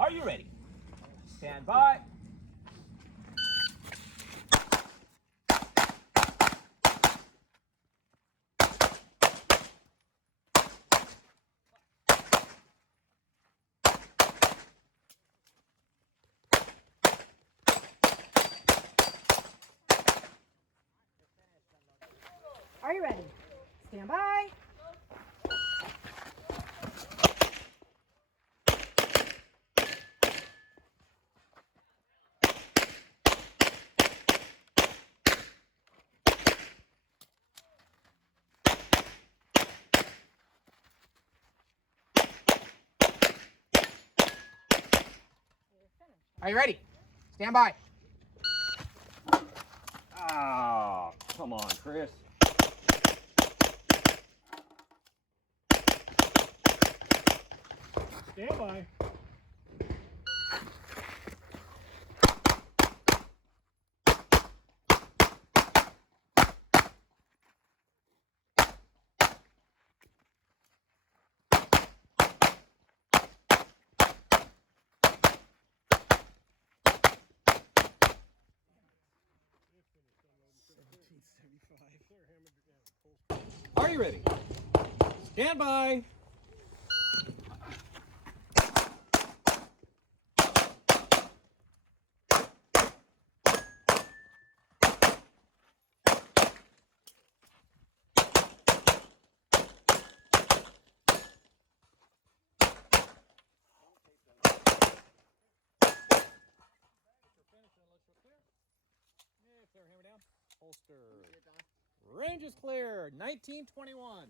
Are you ready? Stand by. Are you ready? Stand by. Are you ready? Stand by. Oh, come on, Chris. Stand by. Are you ready? Stand by. Clear, hammer down. Holster. Range is clear. 1921.